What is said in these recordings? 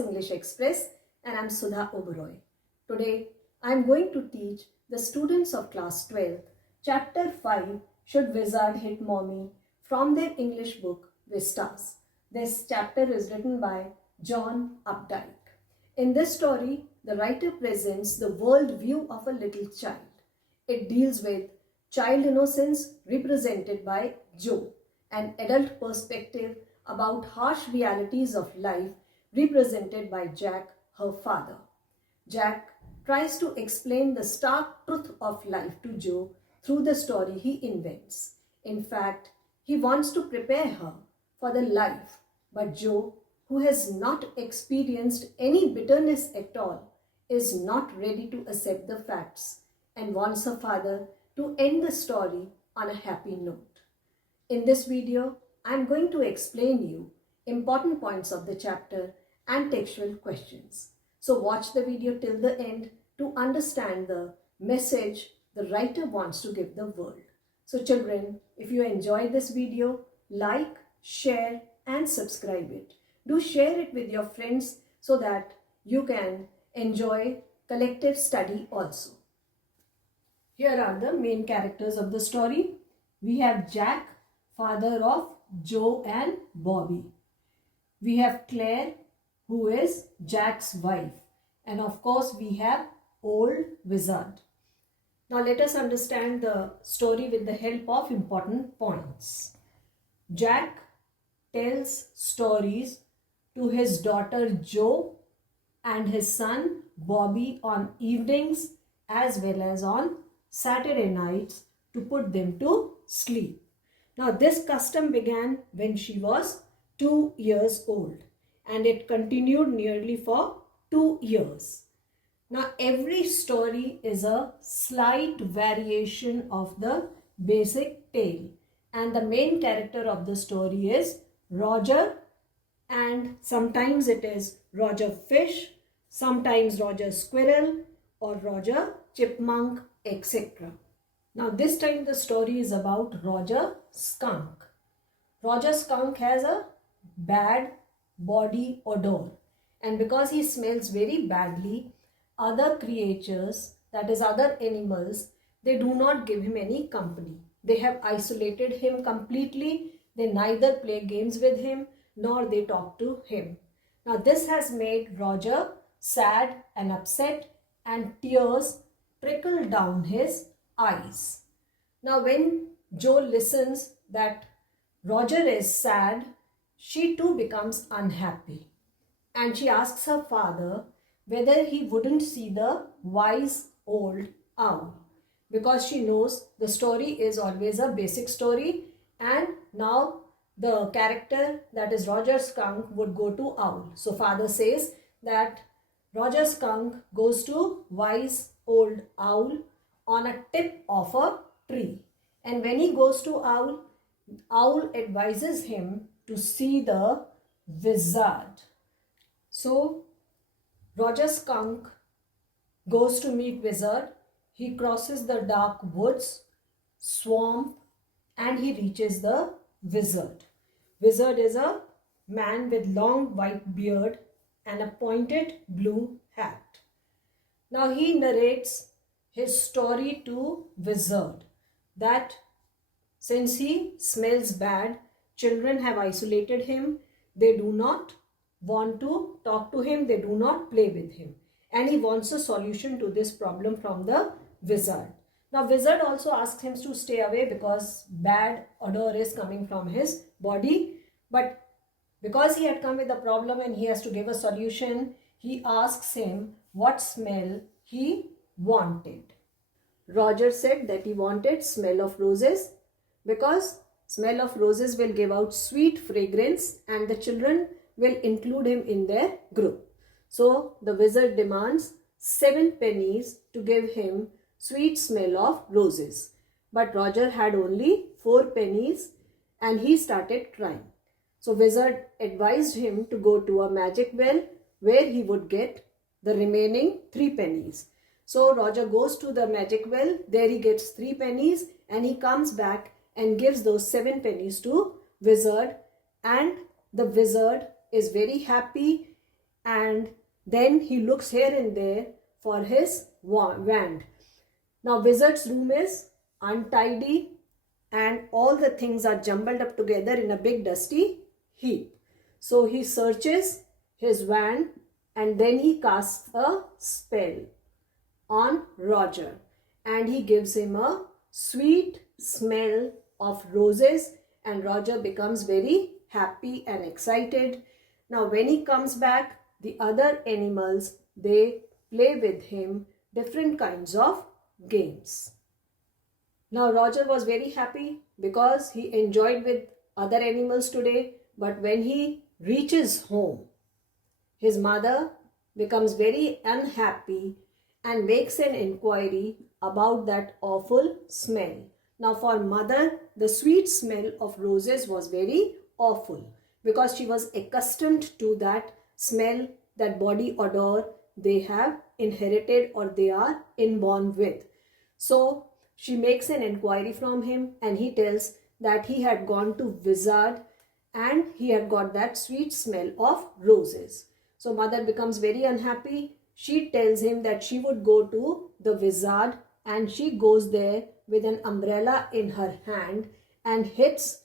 English Express, and I'm Sudha Oberoi. Today, I'm going to teach the students of Class 12, Chapter 5, Should Wizard Hit Mommy, from their English book, Vistas. This chapter is written by John Updike. In this story, the writer presents the world view of a little child. It deals with child innocence represented by Jo, an adult perspective about harsh realities of life represented by Jack, her father. Jack tries to explain the stark truth of life to Jo through the story he invents. In fact, he wants to prepare her for the life, but Jo, who has not experienced any bitterness at all, is not ready to accept the facts and wants her father to end the story on a happy note. In this video, I am going to explain you important points of the chapter and textual questions. So watch the video till the end to understand the message the writer wants to give the world. So children, if you enjoy this video, like, share and subscribe it. Do share it with your friends so that you can enjoy collective study also. Here are the main characters of the story. We have Jack, father of Jo and Bobby. We have Claire, who is Jack's wife. And of course, we have Old Wizard. Now let us understand the story with the help of important points. Jack tells stories to his daughter Jo and his son Bobby on evenings as well as on Saturday nights to put them to sleep. Now this custom began when she was 2 years old and it continued nearly for 2 years. Now every story is a slight variation of the basic tale, and the main character of the story is Roger, and sometimes it is Roger Fish, sometimes Roger Squirrel or Roger Chipmunk, etc. Now this time the story is about Roger Skunk. Roger Skunk has a bad body odor, and because he smells very badly, other creatures, that is other animals, they do not give him any company. They have isolated him completely. They neither play games with him nor they talk to him. Now this has made Roger sad and upset, and tears trickle down his eyes. Now when Jo listens that Roger is sad, she too becomes unhappy, and she asks her father whether he wouldn't see the wise old owl, because she knows the story is always a basic story, and now the character, that is Roger Skunk, would go to owl. So father says that Roger Skunk goes to wise old owl on a tip of a tree, and when he goes to owl, owl advises him to see the wizard. So Roger Skunk goes to meet wizard. He crosses the dark woods, swamp, and he reaches the wizard. Wizard is a man with long white beard and a pointed blue hat. Now he narrates his story to wizard that since he smells bad, children have isolated him. They do not want to talk to him. They do not play with him. And he wants a solution to this problem from the wizard. Now wizard also asks him to stay away because bad odor is coming from his body. But because he had come with a problem and he has to give a solution, he asks him what smell he wanted. Roger said that he wanted smell of roses, because smell of roses will give out sweet fragrance and the children will include him in their group. So the wizard demands 7 pennies to give him sweet smell of roses. But Roger had only 4 pennies and he started crying. So wizard advised him to go to a magic well where he would get the remaining 3 pennies. So Roger goes to the magic well, there he gets 3 pennies and he comes back and gives those 7 pennies to wizard, and the wizard is very happy and then he looks here and there for his wand. Now wizard's room is untidy and all the things are jumbled up together in a big dusty heap. So he searches his wand and then he casts a spell on Roger and he gives him a sweet smell of roses, and Roger becomes very happy and excited. Now when he comes back, the other animals, they play with him different kinds of games. Now Roger was very happy because he enjoyed with other animals today, but when he reaches home, his mother becomes very unhappy and makes an inquiry about that awful smell. Now for mother, the sweet smell of roses was very awful because she was accustomed to that smell, that body odor they have inherited or they are inborn with. So she makes an inquiry from him and he tells that he had gone to Wizard and he had got that sweet smell of roses. So mother becomes very unhappy. She tells him that she would go to the Wizard and she goes there with an umbrella in her hand and hits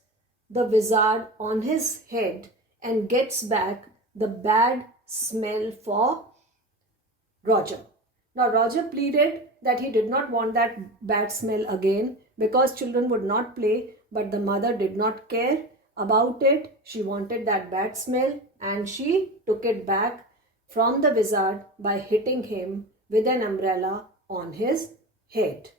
the Wizard on his head and gets back the bad smell for Roger. Now Roger pleaded that he did not want that bad smell again because children would not play, but the mother did not care about it. She wanted that bad smell and she took it back from the Wizard by hitting him with an umbrella on his head.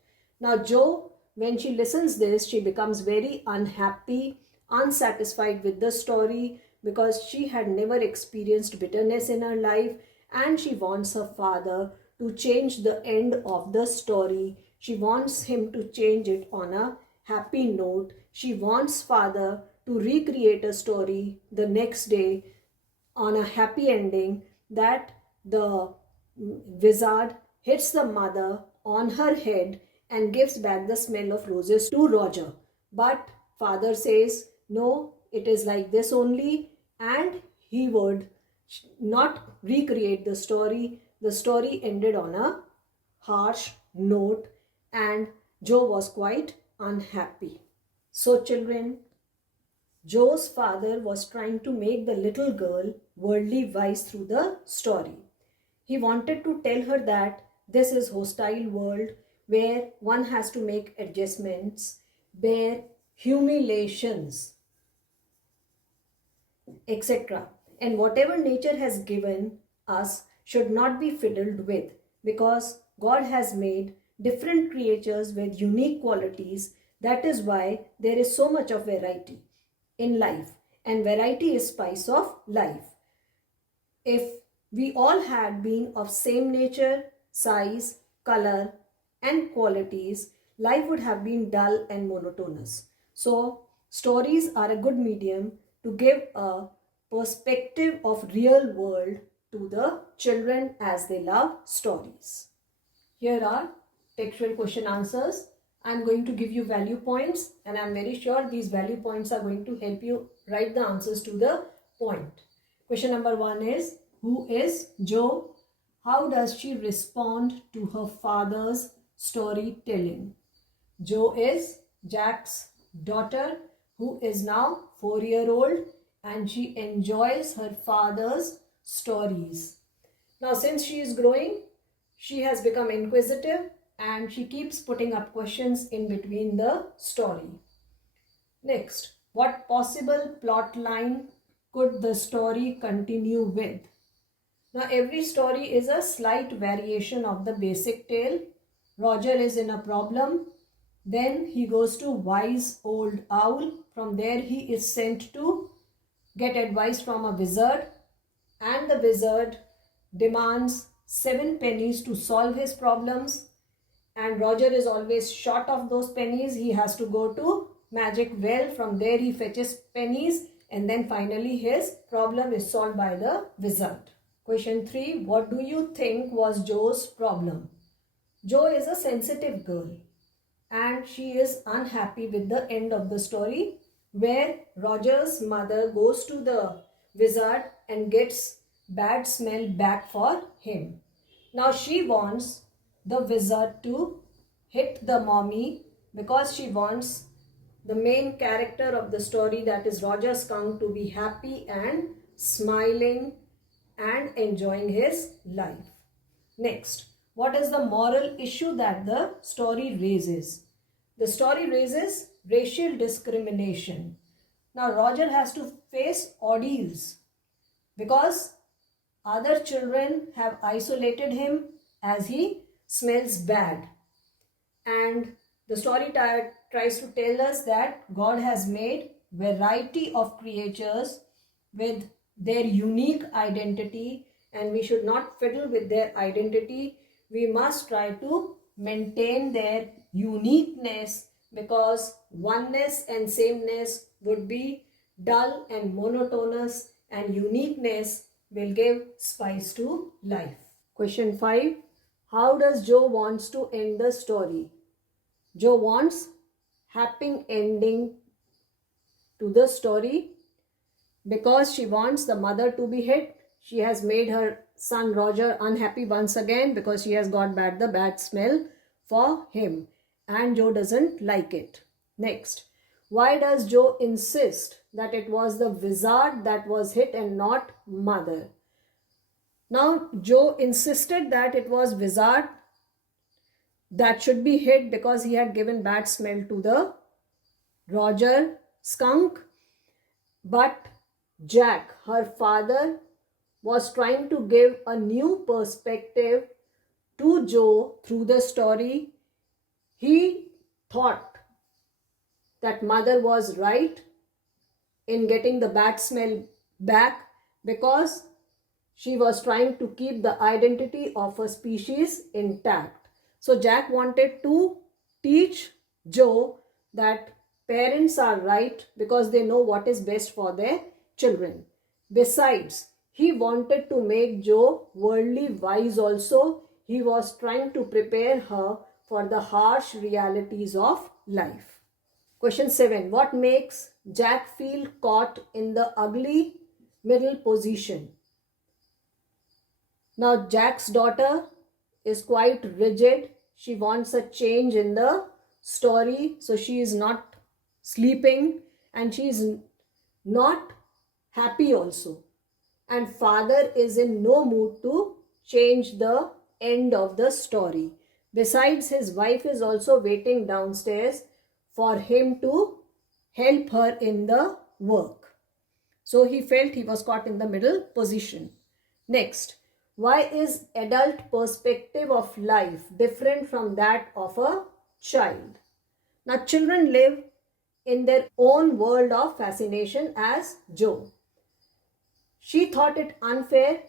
Now Jo, when she listens this, she becomes very unhappy, unsatisfied with the story because she had never experienced bitterness in her life and she wants her father to change the end of the story. She wants him to change it on a happy note. She wants father to recreate a story the next day on a happy ending, that the Wizard hits the mother on her head and gives back the smell of roses to Roger. But father says, no, it is like this only, and he would not recreate the story. The story ended on a harsh note and Jo was quite unhappy. So children, Jo's father was trying to make the little girl worldly wise through the story. He wanted to tell her that this is hostile world where one has to make adjustments, bear humiliations, etc. And whatever nature has given us should not be fiddled with, because God has made different creatures with unique qualities. That is why there is so much of variety in life, and variety is spice of life. If we all had been of same nature, size, color and qualities, life would have been dull and monotonous. So stories are a good medium to give a perspective of real world to the children as they love stories. Here are textual question answers. I am going to give you value points and I am very sure these value points are going to help you write the answers to the point. Question number 1 is, who is Jo? How does she respond to her father's storytelling? Jo is Jack's daughter who is now 4-year-old and she enjoys her father's stories. Now since she is growing, she has become inquisitive and she keeps putting up questions in between the story. Next, what possible plot line could the story continue with? Now every story is a slight variation of the basic tale. Roger is in a problem. Then he goes to wise old owl. From there he is sent to get advice from a wizard. And the wizard demands 7 pennies to solve his problems. And Roger is always short of those pennies. He has to go to magic well. From there he fetches pennies. And then finally his problem is solved by the wizard. Question 3. What do you think was Jo's problem? Jo is a sensitive girl and she is unhappy with the end of the story, where Roger's mother goes to the wizard and gets bad smell back for him. Now she wants the wizard to hit the mommy because she wants the main character of the story, that is Roger Skunk, to be happy and smiling and enjoying his life. Next, what is the moral issue that the story raises? The story raises racial discrimination. Now Roger has to face ordeals because other children have isolated him as he smells bad. And the story tries to tell us that God has made variety of creatures with their unique identity, and we should not fiddle with their identity. We must try to maintain their uniqueness, because oneness and sameness would be dull and monotonous, and uniqueness will give spice to life. Question 5. How does Joe wants to end the story? Joe wants happy ending to the story because she wants the mother to be hit. She has made her son Roger unhappy once again because she has got back the bad smell for him, and Joe doesn't like it. Next, why does Joe insist that it was the wizard that was hit and not mother? Now Joe insisted that it was wizard that should be hit because he had given bad smell to the Roger skunk. But Jack, her father, was trying to give a new perspective to Joe through the story. He thought that mother was right in getting the bad smell back because she was trying to keep the identity of a species intact. So Jack wanted to teach Joe that parents are right because they know what is best for their children. Besides, he wanted to make Joe worldly wise also. He was trying to prepare her for the harsh realities of life. Question 7. What makes Jack feel caught in the ugly middle position? Now Jack's daughter is quite rigid. She wants a change in the story, so she is not sleeping and she is not happy also. And father is in no mood to change the end of the story. Besides, his wife is also waiting downstairs for him to help her in the work. So he felt he was caught in the middle position. Next, why is adult perspective of life different from that of a child? Now, children live in their own world of fascination as Joe. She thought it unfair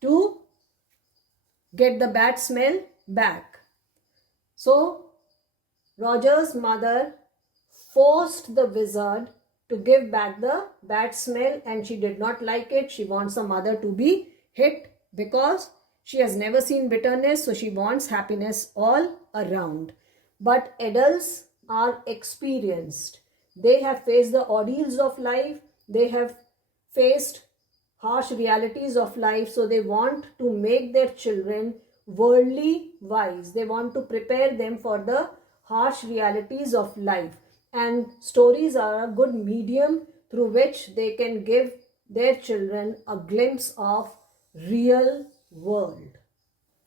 to get the bad smell back. So, Roger's mother forced the wizard to give back the bad smell, and she did not like it. She wants the mother to be hit because she has never seen bitterness, so she wants happiness all around. But adults are experienced. They have faced the ordeals of life. They have faced harsh realities of life, so they want to make their children worldly wise. They want to prepare them for the harsh realities of life. And stories are a good medium through which they can give their children a glimpse of real world.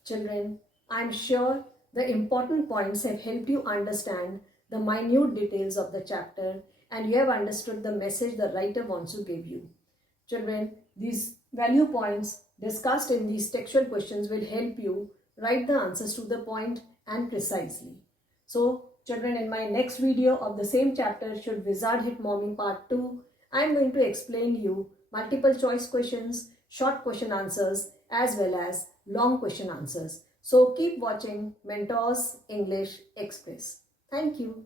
Children, I am sure the important points have helped you understand the minute details of the chapter, and you have understood the message the writer wants to give you. Children, these value points discussed in these textual questions will help you write the answers to the point and precisely. So, children, in my next video of the same chapter, Should Wizard Hit Mommy Part 2, I am going to explain you multiple choice questions, short question answers, as well as long question answers. So keep watching Mentors English Express. Thank you.